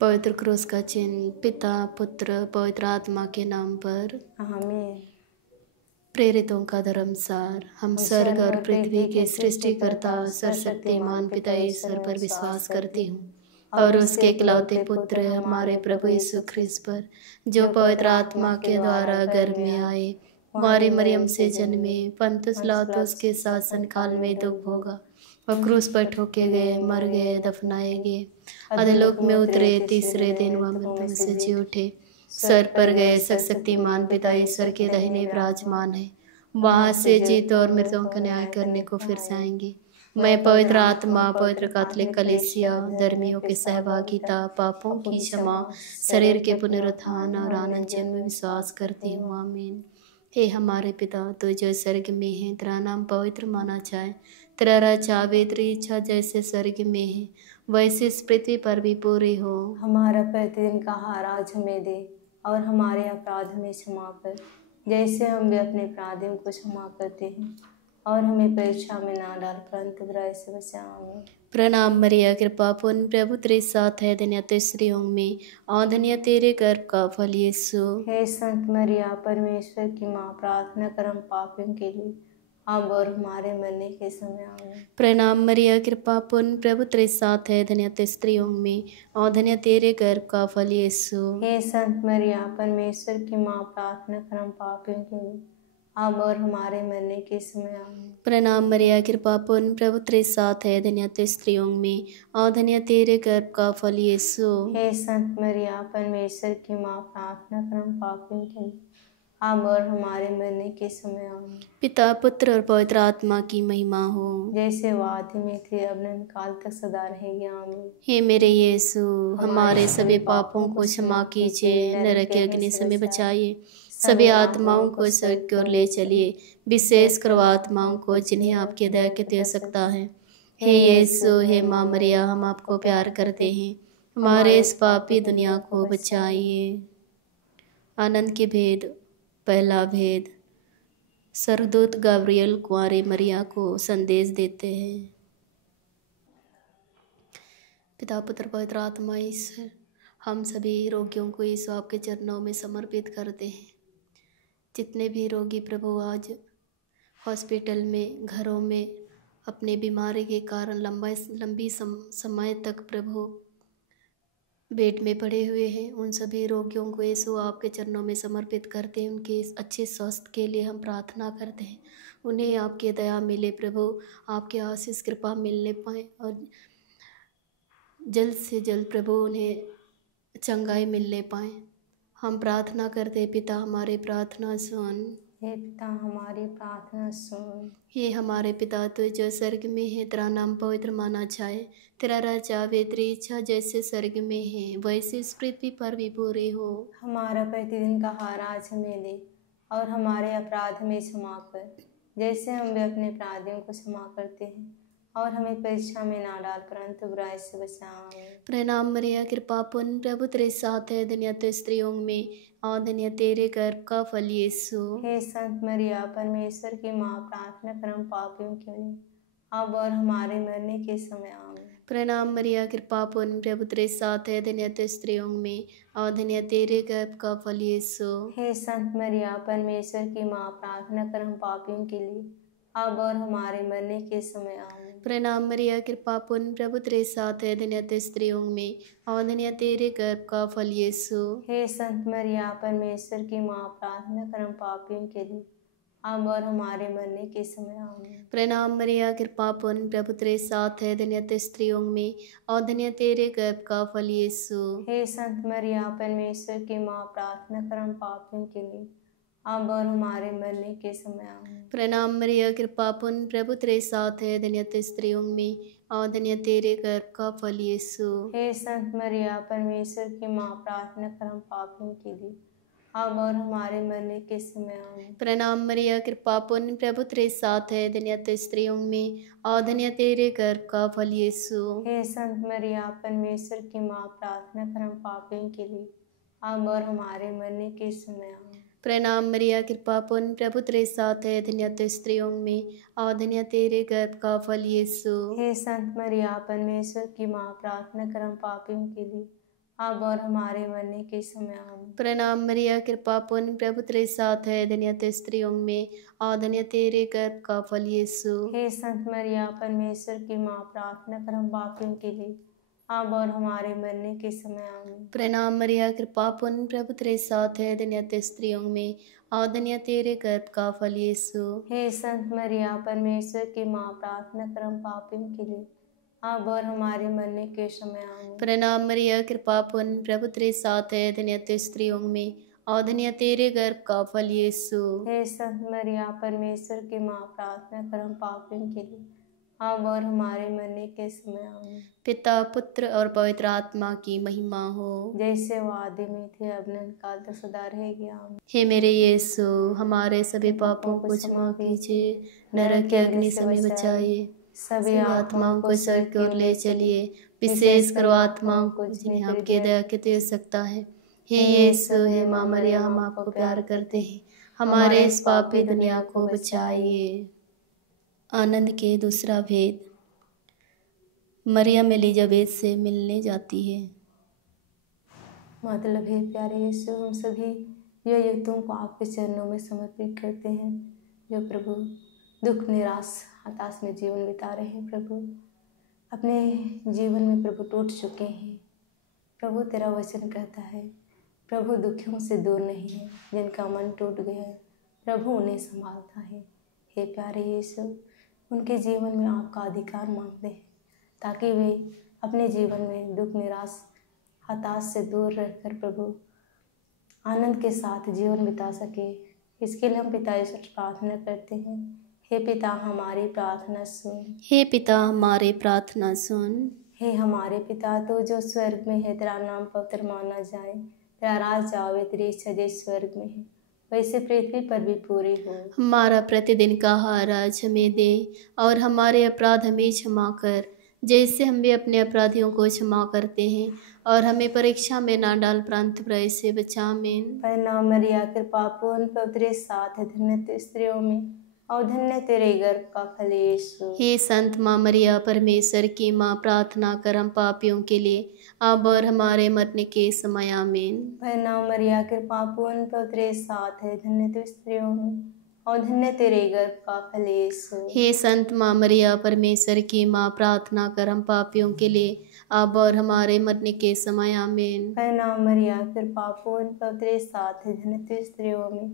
पवित्र क्रूस का चिन्ह पिता पुत्र पवित्र आत्मा के नाम पर। आमीन। प्रेरितों का धर्मसार। हम स्वर्ग और पृथ्वी के सृष्टिकर्ता सर्वशक्तिमान पिता ईश्वर पर विश्वास करती हूँ और उसके इकलौते पुत्र हमारे प्रभु यीशु ख्रिस्त पर, जो पवित्र आत्मा के द्वारा गर्भ में आए, हमारी मरियम से जन्मे, पंतुस पिलातुस के शासन काल में दुख भोगा और क्रूस पर ठोके गए, मर गए, दफनाए गए, अधोलोक में उतरे, तीसरे दिन वह मृत्यु में से जी उठे, स्वर्ग पर गए, शक्तिमान पिता ईश्वर के दाहिने विराजमान है, वहां से जीत और मृतों का न्याय करने को फिर से आएंगे। मैं पवित्र आत्मा, पवित्र कैथोलिक कलीसिया, धर्मियों की सहभागिता, पापों की क्षमा, शरीर के पुनरुत्थान और आनंद जीवन में विश्वास करती हूँ। आमीन। हे हमारे पिता, तू जो स्वर्ग में है, तेरा नाम पवित्र माना जाए, तेरा राज्य आवे, तेरी इच्छा जैसे स्वर्ग में है वैसे इस पृथ्वी पर भी पूरी हो। हमारा प्रतिदिन का आहार आज हमें दे और हमारे अपराध हमें क्षमा कर, जैसे हम भी अपने अपराधियों को क्षमा करते हैं, और हमें परीक्षा में ना डाल परंतु बुराई से बचा। आमीन। प्रणाम मरिया, कृपा पूर्ण प्रभु तेरे साथ है, धन्य तू स्त्रियों में और धन्य तेरे गर्भ का फल यीशु। हे संत मरिया, परमेश्वर की माँ, प्रार्थना कर हम पापियों के लिए अब और हमारे मरने के समय। आमीन। प्रणाम मरिया, कृपा पूर्ण प्रभु तेरे साथ है, धन्य तू स्त्रियों में और धन्य तेरे गर्भ का फल यीशु। हे संत मरिया, परमेश्वर की माँ, प्रार्थना कर हम पापियों के लिए अब और हमारे मरने के समय। आमीन। प्रणाम मरिया, कृपा पूर्ण प्रभु तेरे साथ है, धन्य तू स्त्रियों में और धन्य तेरे गर्भ का फल यीशु। हे संत मरिया, परमेश्वर की माँ, प्रार्थना कर हम पापियों के लिए अब और हमारे मरने के समय। आमीन। पिता पुत्र और पवित्र आत्मा की महिमा हो, जैसे वो आदि में थे अब अनंत काल तक सदा रहेगी। आमीन। हे मेरे यीशु, हमारे सभी पापों को क्षमा कीजिए, नरक के अग्नि से हमें बचाइए, सभी आत्माओं को स्वर्ग की ओर ले चलिए, विशेष कर आत्माओं को जिन्हें आपकी दया की आवश्यकता है। हे यीशु, हे माँ मरिया, हम आपको प्यार करते हैं, हमारे इस पापी दुनिया को बचाइए। आनंद के भेद। पहला भेद, स्वर्गदूत गाब्रियल कुंवारी मरिया को संदेश देते हैं। पिता पुत्र पवित्र आत्मा ईश्वर, हम सभी रोगियों को यीशु आपके चरणों में समर्पित करते हैं। जितने भी रोगी प्रभु आज हॉस्पिटल में, घरों में अपने बीमारी के कारण लंबी समय तक प्रभु बेड में पड़े हुए हैं, उन सभी रोगियों को यीशु आपके चरणों में समर्पित करते हैं। उनके अच्छे स्वास्थ्य के लिए हम प्रार्थना करते हैं, उन्हें आपकी दया मिले प्रभु, आपके आशीष कृपा मिलने पाए और जल्द से जल्द प्रभु उन्हें चंगाई मिलने पाए। हम प्रार्थना करते पिता, हमारे प्रार्थना सुन। हे पिता, हमारी प्रार्थना सुन। हे हमारे पिता, तू जो स्वर्ग में है, तेरा नाम पवित्र माना जाए, तेरा राज्य आवे, तेरी इच्छा जैसे स्वर्ग में है वैसे इस पृथ्वी पर भी पूरी हो। हमारा प्रतिदिन का आहार आज हमें दे और हमारे अपराध में क्षमा कर, जैसे हम भी अपने अपराधियों को क्षमा करते हैं, और हमें परीक्षा में ना डाल परंतु बुराई से बचा। आमीन। प्रणाम मरिया, कृपा पूर्ण प्रभु तेरे साथ है, धन्य तू स्त्रियों में और धन्य तेरे गर्भ का फल यीशु। हे संत मरिया, परमेश्वर की माँ, प्रार्थना कर हम पापियों के लिए अब और हमारे मरने के समय। आमीन। प्रणाम मरिया, कृपा पूर्ण प्रभु तेरे साथ है, धन्य तू स्त्रियों में और धन्य तेरे गर्भ का फल यीशु। हे संत मरिया, परमेश्वर की माँ, प्रार्थना कर हम पापियों के लिए अब और हमारे मरने के समय। आमीन। प्रणाम मरिया, कृपा पूर्ण प्रभु तेरे साथ है, धन्य तू स्त्रियों में और धन्य तेरे गर्भ का फल यीशु। हे संत मरिया, परमेश्वर की माँ, प्रार्थना कर हम पापियों के लिए अब और हमारे मरने के समय। आमीन। प्रणाम मरिया, कृपा पूर्ण प्रभु तेरे साथ है, धन्य तू स्त्रियों में और धन्य तेरे गर्भ का फल यीशु। हे संत मरिया, परमेश्वर की माँ, प्रार्थना कर हम पापियों के लिए अब और हमारे मरने के समय। आमीन। प्रणाम मरिया, कृपा पूर्ण प्रभु तेरे साथ है, धन्य तू स्त्रियों में और धन्य तेरे गर्भ का फल यीशु। हे संत मरिया, परमेश्वर की माँ, प्रार्थना कर हम पापियों के लिए अब और हमारे मरने के समय। आमीन। प्रणाम मरिया, कृपा पूर्ण प्रभु तेरे साथ है, धन्य तू स्त्रियों में और धन्य तेरे गर्भ का फल यीशु। हे संत मरिया, परमेश्वर की माँ, प्रार्थना कर हम पापियों के लिए अब और हमारे मरने के समय। आमीन। प्रणाम मरिया, कृपा पूर्ण प्रभु तेरे साथ है, धन्य तू स्त्रियों में और धन्य तेरे गर्भ का फल यीशु। हे संत मरिया, परमेश्वर की माँ, प्रार्थना कर हम पापियों के लिए अब और हमारे मरने के समय आमीन। प्रणाम मरिया, कृपा पूर्ण, प्रभु तेरे साथ है, धन्य तू स्त्रियों में और धन्य तेरे गर्भ का फल यीशु। हे संत मरिया, परमेश्वर की माँ, प्रार्थना कर हम पापियों के लिए, अब और हमारे मरने के समय आमीन। प्रणाम मरिया, कृपा पूर्ण, प्रभु तेरे साथ है, धन्य तू स्त्रियों में और धन्य तेरे गर्भ का फल यीशु। हे संत मरिया, परमेश्वर की माँ, प्रार्थना कर हम पापियों के लिए, अब और हमारे मरने के समय आमीन। प्रणाम मरिया, कृपा पूर्ण, प्रभु तेरे साथ है, धन्य तू स्त्रियों में और धन्य तेरे गर्भ का फल यीशु। हे संत मरिया, परमेश्वर की माँ, प्रार्थना कर हम पापियों के लिए, अब और हमारे मरने के समय आमीन। पिता, पुत्र और पवित्र आत्मा की महिमा हो, जैसे वो आदि में थे, अब अनंत काल तक सदा रहेगी, आमीन। हे मेरे यीशु, हमारे सभी पापों को क्षमा कीजिए, नरक की अग्नि से हमें बचाइए, सभी आत्माओं को स्वर्ग की ओर ले चलिए, विशेष करो आत्माओं को जिन्हें आपके दया की आवश्यकता है। हे यीशु, हे माँ मरिया, हम आपको प्यार करते हैं, हमारे इस पापी दुनिया को बचाइए। आनंद के दूसरा भेद। मरियम एलिजाबेथ से मिलने जाती है। मतलब हे प्यारे यीशु, हम सभी यह युक्तों को आपके चरणों में समर्पित करते हैं, जो प्रभु दुख, निराश, हताश में जीवन बिता रहे हैं। प्रभु अपने जीवन में प्रभु टूट चुके हैं। प्रभु तेरा वचन कहता है, प्रभु दुखियों से दूर नहीं है, जिनका मन टूट गया है प्रभु उन्हें संभालता है। हे प्यारे यीशु, उनके जीवन में आपका अधिकार मांगते हैं, ताकि वे अपने जीवन में दुख, निराश, हताश से दूर रहकर प्रभु आनंद के साथ जीवन बिता सके। इसके लिए हम पिता ईश्वर से प्रार्थना करते हैं। हे पिता, हमारी प्रार्थना सुन। हे पिता, हमारे प्रार्थना सुन। हे हमारे पिता, तो जो स्वर्ग में है, तेरा नाम पवित्र माना जाए, तेरा राज आवे, तेरी इच्छा जैसे स्वर्ग में है वैसे पृथ्वी पर भी पूरी हो। हमारा प्रतिदिन का आहार आज हमें दे, और हमारे अपराध हमें क्षमा कर, जैसे हम भी अपने अपराधियों को क्षमा करते हैं, और हमें परीक्षा में ना डाल, परंतु बुराई से बचा। आमीन। प्रणाम मरिया, कृपा पूर्ण, प्रभु तेरे साथ है, धन्य तू स्त्रियों में और धन्य तेरे गर्भ का फल यीशु। हे संत माँ मरिया, परमेश्वर की माँ, प्रार्थना कर हम पापियों के लिए, अब और हमारे मरने के समय। आमीन। प्रणाम मरिया, कृपा पूर्ण, प्रभु तेरे साथ है, धन्य तू स्त्रियों में और धन्य तेरे गर्भ का फल यीशु। हे संत माँ मरिया, परमेश्वर की माँ, प्रार्थना कर हम पापियों के लिए, अब और हमारे मरने के समय। आमीन। प्रणाम मरिया, कृपा पूर्ण, प्रभु तेरे साथ है, धन्य तू स्त्रियों में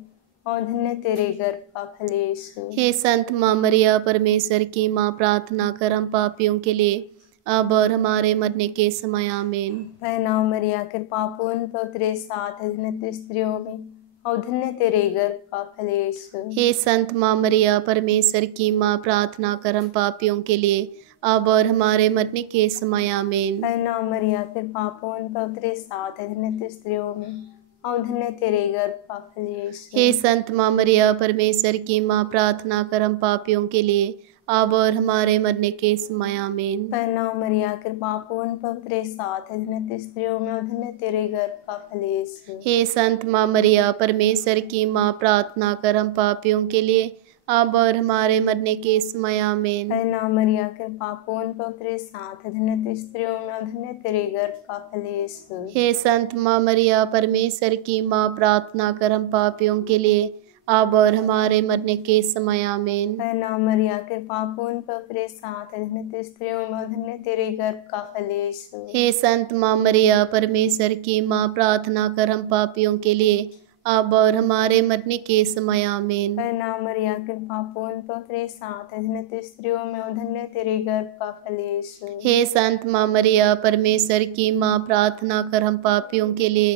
और धन्य तेरे गर्भ का फल यीशु। हे संत माँ मरिया, परमेश्वर की माँ, प्रार्थना कर हम पापियों के लिए, अब और हमारे मरने के समय। आमीन। प्रणाम मरिया, कृपा पूर्ण, प्रभु तेरे साथ है, धन्य तू स्त्रियों में और धन्य तेरे गर्भ का फल यीशु। हे संत माँ मरिया, परमेश्वर की माँ, प्रार्थना कर हम पापियों के लिए, अब और हमारे मरने के समय। आमीन। प्रणाम मरिया, कृपा पूर्ण, प्रभु तेरे साथ है, धन्य तू स्त्रियों में और धन्य तेरे गर्भ का फल यीशु। हे संत माँ मरिया, परमेश्वर की माँ, प्रार्थना कर हम पापियों के लिए, अब और हमारे मरने के समय। आमीन। प्रणाम मरिया, कृपा पूर्ण, प्रभु तेरे साथ है, धन्य तू स्त्रियों में और धन्य तेरे गर्भ का फल यीशु। हे संत माँ मरिया, परमेश्वर की माँ, प्रार्थना कर हम पापियों के लिए, अब और हमारे मरने के समय। आमीन। प्रणाम मरिया, कृपा पूर्ण, प्रभु तेरे साथ है, धन्य तू स्त्रियों में और धन्य तेरे गर्भ का फल यीशु। हे संत माँ मरिया, परमेश्वर की माँ, प्रार्थना कर हम पापियों के लिए, अब और हमारे मरने के समय। आमीन। प्रणाम मरिया, कृपा पूर्ण, प्रभु तेरे साथ है, धन्य तू स्त्रियों में और धन्य तेरे गर्भ का फल यीशु। हे संत माँ मरिया, परमेश्वर की माँ, प्रार्थना कर हम पापियों के लिए, अब और हमारे मरने के समय। आमीन। प्रणाम मरिया, कृपा पूर्ण, प्रभु तेरे साथ है, धन्य तू स्त्रियों में और धन्य तेरे गर्भ का फल यीशु। हे संत माँ मरिया, परमेश्वर की माँ, प्रार्थना कर हम पापियों के लिए,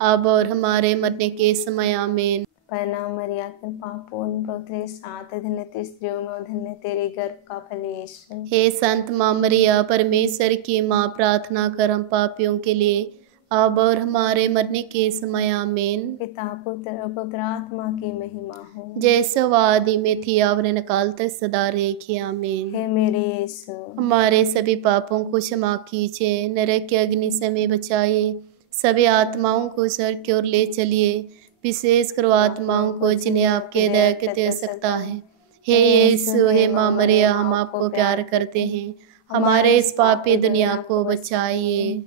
अब और हमारे मरने के समय। आमीन। प्रणाम मरिया, कृपा पूर्ण, प्रभु तेरे साथ है, धन्य तू स्त्रियों में और धन्य तेरे गर्भ का फल यीशु। हे संत माँ मरिया, परमेश्वर की माँ, प्रार्थना कर हम पापियों के लिए, अब और हमारे मरने के समय। आमीन। पिता, पुत्र और पवित्र आत्मा की महिमा हो, जैसे वह आदि में थी, अब और काल तक सदा रहेगी। आमीन। हे मेरे यीशु, हमारे सभी पापों को क्षमा कीजिए, नरक की अग्नि से हमें बचाइए, सभी आत्माओं को स्वर्ग की ओर ले चलिए, विशेष करो आत्माओं को जिन्हें आपके दया की आवश्यकता है। हे यीशु, हे माँ मरिया, हम आपको प्यार करते हैं, हमारे इस पापी दुनिया को बचाइए।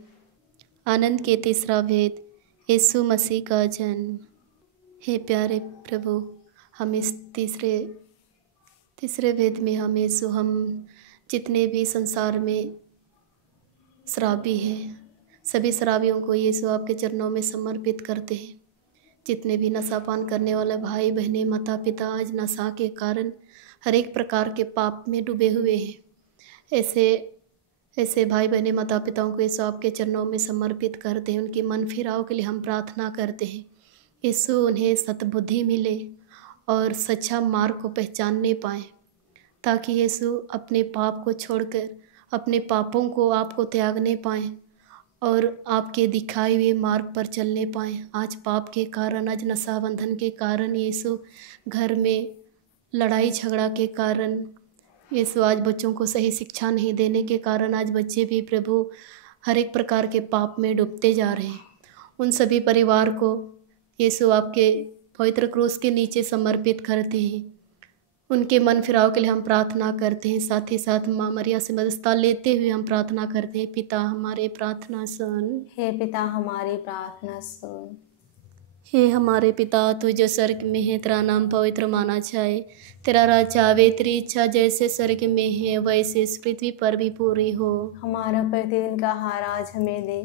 आनंद के तीसरा भेद, यीशु मसीह का जन्म। हे प्यारे प्रभु, हम इस तीसरे भेद में हम जितने भी संसार में शराबी हैं, सभी शराबियों को यीशु आपके चरणों में समर्पित करते हैं। जितने भी नशापान करने वाले भाई बहनें, माता पिता आज नशा के कारण हर एक प्रकार के पाप में डूबे हुए हैं। ऐसे भाई बहनें, माता पिताओं को यीशु आपके चरणों में समर्पित करते हैं। उनकी मन फिराव के लिए हम प्रार्थना करते हैं। यीशु उन्हें सद्बुद्धि मिले और सच्चा मार्ग को पहचानने पाएँ, ताकि यीशु अपने पाप को छोड़कर अपने पापों को आपको त्यागने पाएँ और आपके दिखाए हुए मार्ग पर चलने पाएँ। आज पाप के कारण, आज नशा बंधन के कारण, यीशु घर में लड़ाई झगड़ा के कारण, यीशु आज बच्चों को सही शिक्षा नहीं देने के कारण आज बच्चे भी प्रभु हर एक प्रकार के पाप में डूबते जा रहे हैं। उन सभी परिवार को यीशु आपके पवित्र क्रूस के नीचे समर्पित करते हैं। उनके मन फिराव के लिए हम प्रार्थना करते हैं। साथ ही साथ माँ मरिया से मदद लेते हुए हम प्रार्थना करते हैं, पिता हमारे प्रार्थना सुन। हे पिता हमारी प्रार्थना सुन। हे हमारे पिता, तू जो स्वर्ग में है, तेरा नाम पवित्र माना जाए। तेरा राज्य आवे, तेरी इच्छा जैसे स्वर्ग में है वैसे इस पृथ्वी पर भी पूरी हो। हमारा प्रतिदिन का आहार आज हमें दे,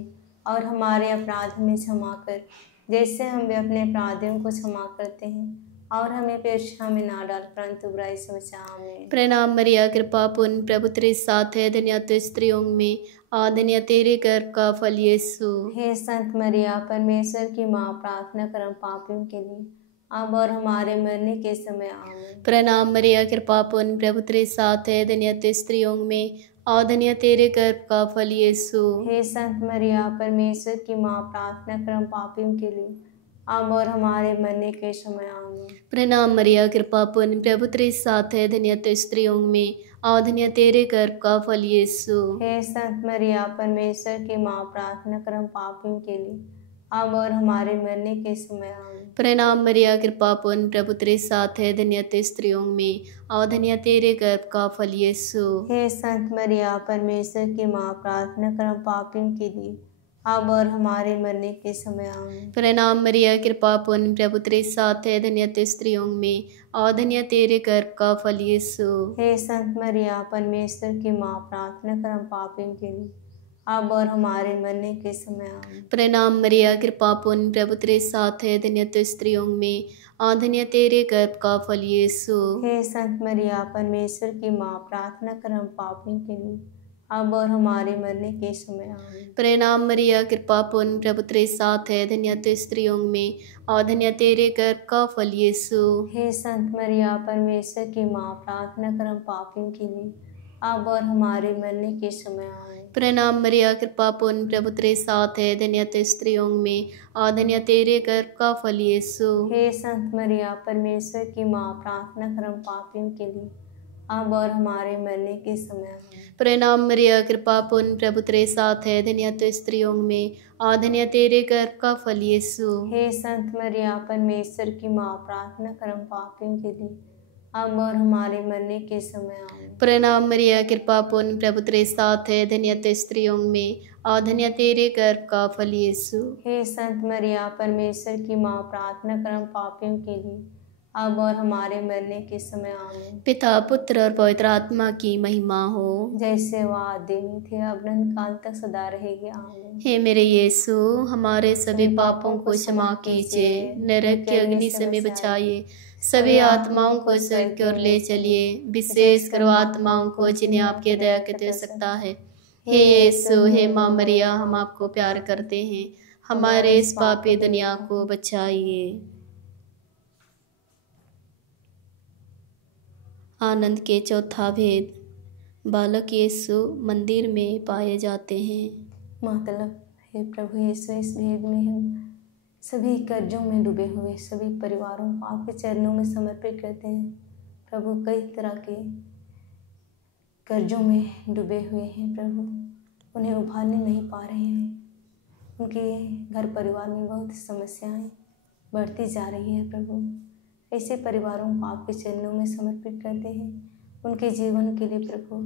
और हमारे अपराध में क्षमा कर, जैसे हम भी अपने अपराधियों को क्षमा करते हैं। और हमें परीक्षा में ना डाल, परंतु बुराई से बचा। आमीन। प्रणाम मरिया, कृपा पूर्ण, प्रभु तेरे साथ है, धन्य तू स्त्रियों में, और धन्य तेरे गर्भ का फल यीशु। हे संत मरिया, परमेश्वर की माँ, प्रार्थना कर हम पापियों के लिए, अब और हमारे मरने के समय। आमीन। प्रणाम मरिया, कृपा पूर्ण, प्रभु तेरे साथ है, धन्य तू स्त्रियों में, और धन्य तेरे गर्भ का फल यीशु। हे संत मरिया, परमेश्वर की माँ, प्रार्थना कर हम पापियों के लिए, अब और हमारे मरने के समय। आमीन। प्रणाम मरिया, कृपा पूर्ण, प्रभु तेरे साथ है, धन्य तू स्त्रियों में, और धन्य तेरे गर्भ का फल यीशु। हे संत मरिया, परमेश्वर की माँ, प्रार्थना कर हम पापियों के लिए, अब और हमारे मरने के समय। आमीन। प्रणाम मरिया, कृपा पूर्ण, प्रभु तेरे साथ है, धन्य तू स्त्रियों में, और धन्य तेरे गर्भ का फल यीशु। हे संत मरिया, परमेश्वर की माँ, प्रार्थना कर हम पापियों के लिए, अब और हमारे मरने के समय। आमीन। प्रणाम मरिया, कृपा पूर्ण, प्रभु तेरे साथ है, धन्य तू स्त्रियों में, और धन्य तेरे गर्भ का फल यीशु। हे संत मरिया, परमेश्वर की माँ, प्रार्थना कर हम पापियों के लिए, अब और हमारे मरने के समय। आमीन। प्रणाम मरिया, कृपा पूर्ण, प्रभु तेरे साथ है, धन्य तू स्त्रियों में, और धन्य तेरे गर्भ का फल यीशु। हे संत मरिया, परमेश्वर की माँ, प्रार्थना कर हम पापियों के लिए, अब और हमारे मरने के समय। आमीन। प्रणाम मरिया, कृपा पूर्ण, प्रभु तेरे साथ है, धन्य तू स्त्रियों में, और धन्य तेरे गर्भ का फल यीशु। हे संत मरिया, परमेश्वर की माँ, प्रार्थना कर हम पापियों के लिए, अब और हमारे मरने के समय। आमीन। प्रणाम मरिया, कृपा पूर्ण, प्रभु तेरे साथ है, धन्य तू स्त्रियों में, और धन्य तेरे गर्भ का फल यीशु। हे संत मरिया, परमेश्वर की माँ, प्रार्थना कर हम पापियों के लिए, अब और हमारे मरने के समय। आमीन। प्रणाम मरिया, कृपा पूर्ण, प्रभु तेरे साथ है, धन्य तू स्त्रियों में, और धन्य तेरे गर्भ का फल यीशु। हे संत मरिया, परमेश्वर की माँ, प्रार्थना कर हम पापियों के लिए, अब और हमारे मरने के समय। आमीन। प्रणाम मरिया, कृपा पूर्ण, प्रभु तेरे साथ है, धन्य तू स्त्रियों में, और धन्य तेरे गर्भ का फल यीशु। हे संत मरिया, परमेश्वर की माँ, प्रार्थना कर हम पापियों के लिए, अब और हमारे मरने के समय। आमीन। पिता, पुत्र और पवित्र आत्मा की महिमा हो, जैसे वह आदि में थे, अब अनंत काल तक सदा रहेगी। आमीन। हे मेरे यीशु, हमारे सभी पापों को क्षमा कीजिए, नरक की अग्नि से हमें बचाइए, सभी आत्माओं को स्वर्ग की ओर ले चलिए, विशेष कर आत्माओं को जिन्हें आपकी दया की आवश्यकता है। हे यीशु, हे माँ मरिया, हम आपको प्यार करते हैं, हमारे इस पापी दुनिया को बचाइए। आनंद के चौथा भेद, बालक यीशु मंदिर में पाए जाते हैं। मतलब हे प्रभु यीशु, इस भेद में हम सभी कर्जों में डूबे हुए सभी परिवारों को आपके चरणों में समर्पित करते हैं। प्रभु, कई तरह के कर्जों में डूबे हुए हैं प्रभु, उन्हें उभारने नहीं पा रहे हैं। उनके घर परिवार में बहुत समस्याएं बढ़ती जा रही है प्रभु। ऐसे परिवारों को आपके चरणों में समर्पित करते हैं। उनके जीवन के लिए प्रभु,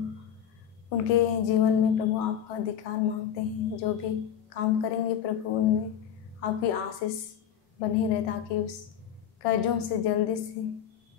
उनके जीवन में प्रभु आपका अधिकार मांगते हैं। जो भी काम करेंगे प्रभु उनमें आपकी आशीष बनी रहे, ताकि उस कर्जों से जल्दी से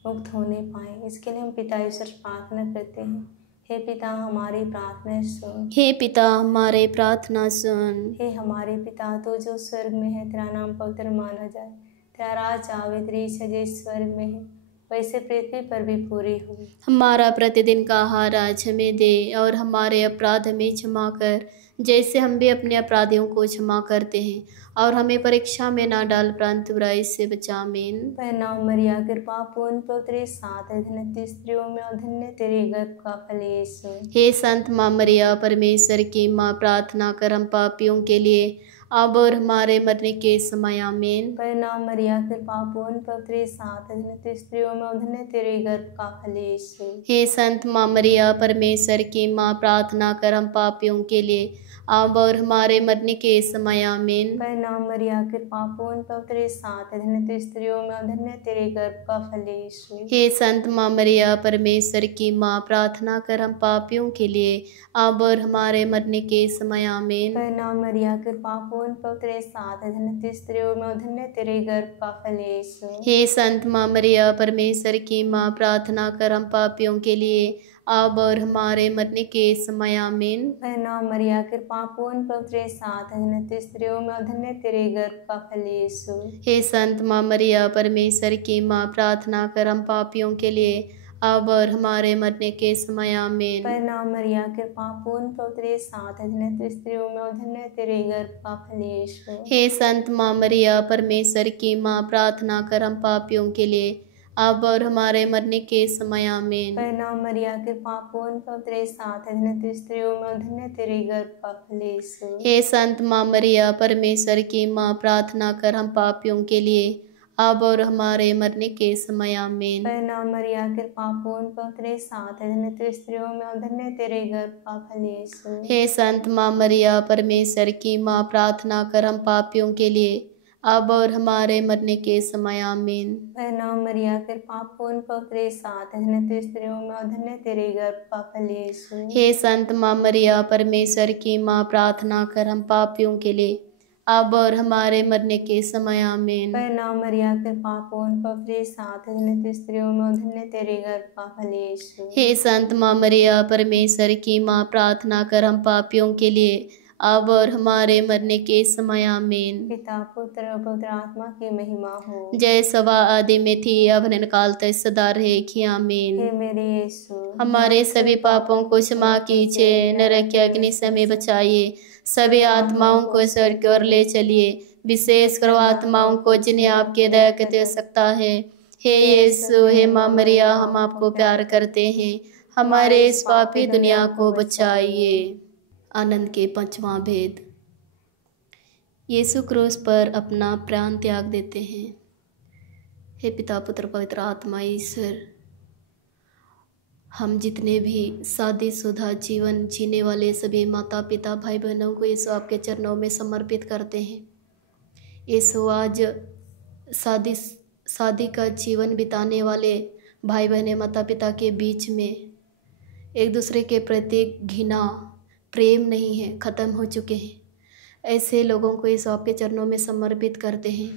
मुक्त होने पाए। इसके लिए हम पिता ईश्वर प्रार्थना करते हैं। हे पिता हमारी प्रार्थना सुन। हे पिता हमारे प्रार्थना सुन। हे हमारे पिता तो जो स्वर्ग में है, तेरा नाम पवित्र माना जाए, तेरा राज आवे, तेरी इच्छा जैसे स्वर्ग में है वैसे पृथ्वी पर भी पूरी हो। हमारा प्रतिदिन का आहार आज हमें दे, और हमारे अपराध हमें क्षमा कर, जैसे हम भी अपने अपराधियों को क्षमा करते हैं, और हमें परीक्षा में ना डाल परंतु बुराई से बचा। आमीन। नाम मरिया कृपा पूर्ण पवित्र साथ धन्य स्त्रियों में और धन्य तेरे गर्भ का फल यीशु। हे संत माँ मरिया परमेश्वर की माँ, प्रार्थना कर हम पापियों के लिए अब और हमारे मरने के समय। आमीन। नाम मरिया कृपा पूर्ण पवित्र साथ धन्य स्त्रियों में और धन्य तेरे गर्भ का फल यीशु। हे संत माँ मरिया परमेश्वर की माँ, प्रार्थना कर हम पापियों के लिए अब और हमारे मरने के समय। आमीन। नाम मरिया कृपा पूर्ण पवित्र साथ धन्य स्त्रियों में और धन्य तेरे गर्भ का फल यीशु। हे संत माँ मरिया परमेश्वर की माँ, प्रार्थना कर हम पापियों के लिए अब और हमारे मरने के समय। आमीन। नाम मरिया कृपा पूर्ण पवित्र साथ धन्य स्त्रियों में और धन्य तेरे गर्भ का फल यीशु। हे संत माँ मरिया परमेश्वर की माँ, प्रार्थना कर हम पापियों के लिए अब और हमारे मरने के समय। आमीन। नाम मरिया कृपा पूर्ण पवित्र साथ धन्य स्त्रियों में और धन्य तेरे गर्भ का फल यीशु। हे संत माँ मरिया परमेश्वर की माँ, प्रार्थना कर हम पापियों के लिए अब और हमारे मरने के समय। आमीन। नाम मरिया कृपा पूर्ण पवित्र साथ धन्य स्त्रियों में और धन्य तेरे गर्भ का फल यीशु। हे संत माँ मरिया परमेश्वर की माँ, प्रार्थना कर हम पापियों के लिए अब और हमारे मरने के समय। आमीन। नाम मरिया कृपा पूर्ण पवित्र साथ धन्य स्त्रियों में और धन्य तेरे गर्भ का फल यीशु। हे संत माँ मरिया परमेश्वर की माँ, प्रार्थना कर हम पापियों के लिए अब और हमारे मरने के समय। आमीन। नाम मरिया कृपा पूर्ण पवित्र साथ धन्य स्त्रियों में और धन्य तेरे गर्भ का फल यीशु। हे संत माँ मरिया परमेश्वर की माँ, प्रार्थना कर हम पापियों के लिए अब और हमारे मरने के समय। आमीन। नाम मरिया कृपा पूर्ण पवित्र साथ धन्य स्त्रियों में और धन्य तेरे गर्भ का फल यीशु। हे संत माँ मरिया परमेश्वर की माँ, प्रार्थना कर हम पापियों के लिए अब और हमारे मरने के समय। आमीन। नाम मरिया कृपा पूर्ण पवित्र साथ धन्य स्त्रियों में और धन्य तेरे गर्भ का फल यीशु। हे संत माँ मरिया परमेश्वर की माँ, प्रार्थना कर हम पापियों के लिए अब और हमारे मरने के समय। आमीन। पिता पुत्र और पवित्र आत्मा की महिमा हो, जय सवा आदि में थी अब काल तक सदा रहेगी। आमीन। हे मेरे यीशु हमारे सभी पापों को क्षमा कीजिए, नरक की अग्नि से हमें बचाइए, सभी आत्माओं को स्वर्ग की ओर ले चलिए, विशेष कर आत्माओं को जिन्हें आपके दया की आवश्यकता है। हे यीशु, हे माँ मरिया, हम आपको प्यार करते हैं, हमारे इस पापी दुनिया को बचाइए। आनंद के पांचवा भेद। यीशु क्रूस पर अपना प्राण त्याग देते हैं। हे पिता पुत्र पवित्र आत्मा ईश्वर, हम जितने भी शादीशुदा जीवन जीने वाले सभी माता पिता भाई बहनों को यीशु आपके चरणों में समर्पित करते हैं। यीशु आज शादी का जीवन बिताने वाले भाई बहने माता पिता के बीच में एक दूसरे के प्रति घृणा प्रेम नहीं है, ख़त्म हो चुके हैं। ऐसे लोगों को यीशु आपके चरणों में समर्पित करते हैं।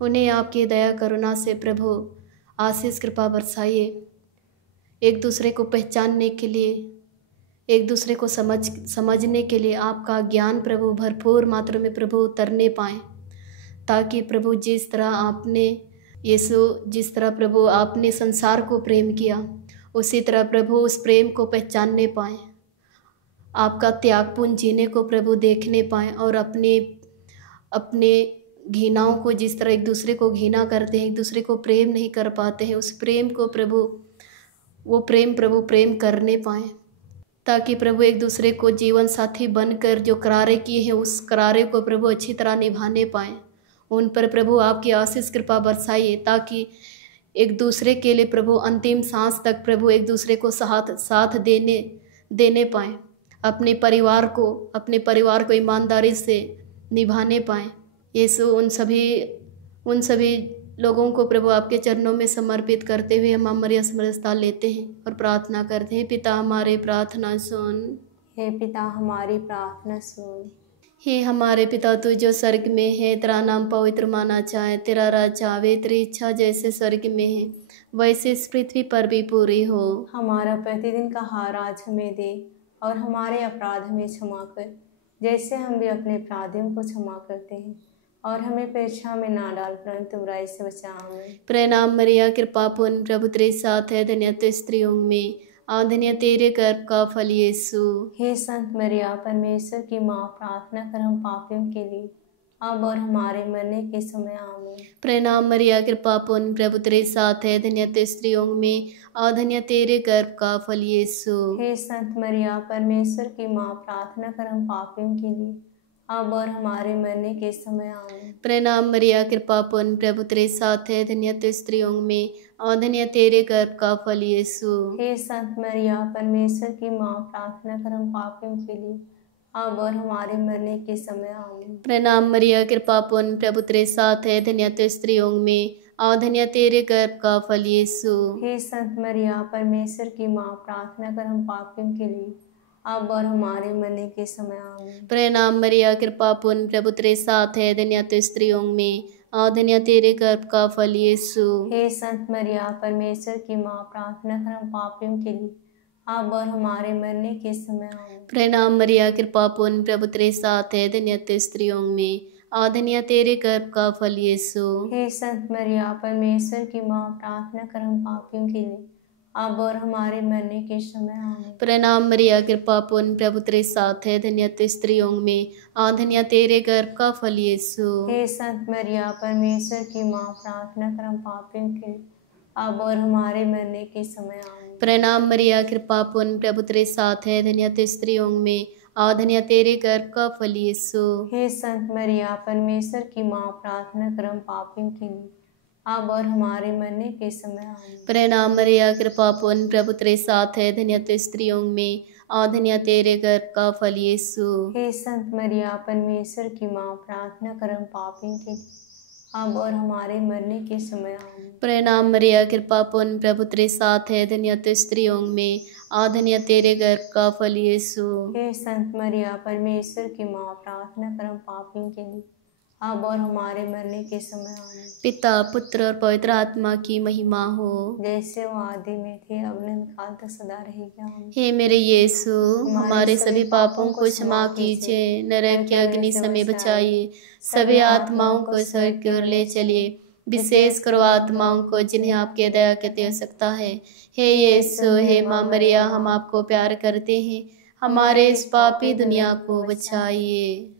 उन्हें आपकी दया करुणा से प्रभु आशीष कृपा बरसाइए। एक दूसरे को पहचानने के लिए, एक दूसरे को समझने के लिए आपका ज्ञान प्रभु भरपूर मात्रा में प्रभु उतरने पाए, ताकि प्रभु जिस तरह प्रभु आपने संसार को प्रेम किया, उसी तरह प्रभु उस प्रेम को पहचानने पाएँ, आपका त्यागपूर्ण जीने को प्रभु देखने पाएँ, और अपने घृणाओं को, जिस तरह एक दूसरे को घृणा करते हैं, एक दूसरे को प्रेम नहीं कर पाते हैं, उस प्रेम को प्रभु प्रेम करने पाएँ, ताकि प्रभु एक दूसरे को जीवन साथी बनकर जो करारे किए हैं उस करारे को प्रभु अच्छी तरह निभाने पाएँ। उन पर प्रभु आपकी आशीष कृपा बरसाइए, ताकि एक दूसरे के लिए प्रभु अंतिम सांस तक प्रभु एक दूसरे को साथ देने पाएँ, अपने परिवार को ईमानदारी से निभाने पाएँ। यीशु उन सभी लोगों को प्रभु आपके चरणों में समर्पित करते हुए हम मरिया समरसता लेते हैं और प्रार्थना करते हैं। पिता हमारे प्रार्थना सुन। हे पिता हमारी प्रार्थना सुन। हे हमारे पिता तू जो स्वर्ग में है, तेरा नाम पवित्र माना जाए, तेरा राज्य आवे, तेरी इच्छा जैसे स्वर्ग में है वैसे इस पृथ्वी पर भी पूरी हो। हमारा प्रतिदिन का आहार आज हमें दे, और हमारे अपराध हमें क्षमा कर जैसे हम भी अपने अपराधियों को क्षमा करते हैं, और हमें परीक्षा में ना डाल परंतु बुराई से बचा। आमीन। प्रणाम मरिया, कृपा पूर्ण, प्रभु तेरे साथ है, धन्य तू स्त्रियों में और धन्य तेरे गर्भ का फल यीशु। हे संत मरिया परमेश्वर की माँ, प्रार्थना कर हम पापियों के लिए अब और हमारे मरने के समय। आमीन। प्रणाम मरिया, कृपा पूर्ण, प्रभु तेरे साथ है, धन्य तू स्त्रियों में और धन्य तेरे गर्भ का फल यीशु। हे संत मरिया परमेश्वर की माँ, प्रार्थना कर हम पापियों के लिए अब और हमारे मरने के समय। आमीन। प्रणाम मरिया, कृपा पूर्ण, प्रभु तेरे साथ है, धन्य तू स्त्रियों में और धन्य तेरे गर्भ का फल यीशु। हे संत मरिया परमेश्वर की माँ, प्रार्थना कर हम पापियों के लिए अब और हमारे मरने के समय। आमीन। प्रणाम मरिया, कृपा पूर्ण, प्रभु तेरे साथ है, धन्य तू स्त्रियों में और धन्य तेरे गर्भ का फल यीशु। हे संत मरिया परमेश्वर की माँ, प्रार्थना कर हम पापियों के लिए अब और हमारे मरने के समय। आमीन। प्रणाम मरिया, कृपा पूर्ण, प्रभु तेरे साथ है, धन्य तू स्त्रियों में और धन्य तेरे गर्भ का फल यीशु। हे संत मरिया परमेश्वर की माँ, प्रार्थना कर हम पापियों के लिए अब और हमारे मरने के समय। आमीन। प्रणाम मरिया, कृपा पूर्ण, प्रभु तेरे साथ है, धन्य तू स्त्रियों में और धन्य तेरे गर्भ का फल यीशु। हे संत मरिया परमेश्वर की माँ, प्रार्थना कर हम पापियों के लिए अब और हमारे मरने के समय। आमीन। प्रणाम मरिया, कृपा पूर्ण, प्रभु तेरे साथ है, धन्य तू स्त्रियों में और धन्य तेरे गर्भ का फल यीशु। हे संत मरिया परमेश्वर की माँ, प्रार्थना कर हम पापियों के लिए अब और हमारे मरने के समय। आमीन। प्रणाम मरिया, कृपा पूर्ण, प्रभु तेरे साथ है, धन्य तू स्त्रियों में और धन्य तेरे गर्भ का फल यीशु। हे संत मरिया परमेश्वर की माँ, प्रार्थना कर हम पापियों के लिए अब और हमारे मरने के समय। आमीन। प्रणाम मरिया, कृपा पूर्ण, प्रभु तेरे साथ है, धन्य तू स्त्रियों में और धन्य तेरे गर्भ का फल यीशु। हे संत मरिया परमेश्वर की माँ, प्रार्थना कर हम पापियों के लिए अब और हमारे मरने के समय। आमीन। प्रणाम मरिया, कृपा पूर्ण, प्रभु तेरे साथ है, धन्य तू स्त्रियों में और धन्य तेरे गर्भ का फल यीशु। हे संत मरिया परमेश्वर की माँ, प्रार्थना कर हम पापियों के लिए अब और हमारे मरने के समय। आमीन। पिता, पुत्र और पवित्र आत्मा की महिमा हो, जैसे वो आदि में थे अब अनंत काल तक सदा रहेगी। आमीन। हे मेरे यीशु, हमारे सभी पापों को क्षमा कीजिए, नरक की अग्नि से हमें बचाइए, सभी आत्माओं को स्वर्ग की ओर ले चलिए, विशेष करो आत्माओं को जिन्हें आपके दया की आवश्यकता है। हे यीशु, हे माँ मरिया, हम आपको प्यार करते हैं, हमारे इस पापी दुनिया को बचाइए।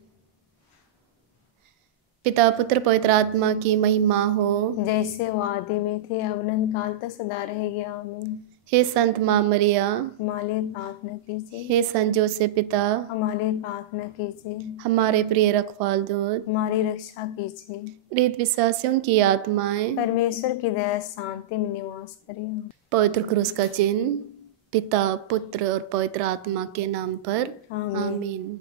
पिता, पुत्र, पवित्र आत्मा की महिमा हो, जैसे वो आदि में थे अब अनंत काल तक सदा रहेगी। आमीन। हे संत माँ मरिया, हमारे लिए प्रार्थना कीजिए। हे संत जोसेफ पिता, हमारे लिए प्रार्थना कीजिए। हमारे प्रिय रखवाल दूत, हमारी रक्षा कीजिए। प्रेत विश्वासियों की आत्माएं परमेश्वर की दया शांति में निवास करें। पवित्र क्रूस का चिन्ह पिता, पुत्र और पवित्र आत्मा के नाम पर। आमीन। आमीन।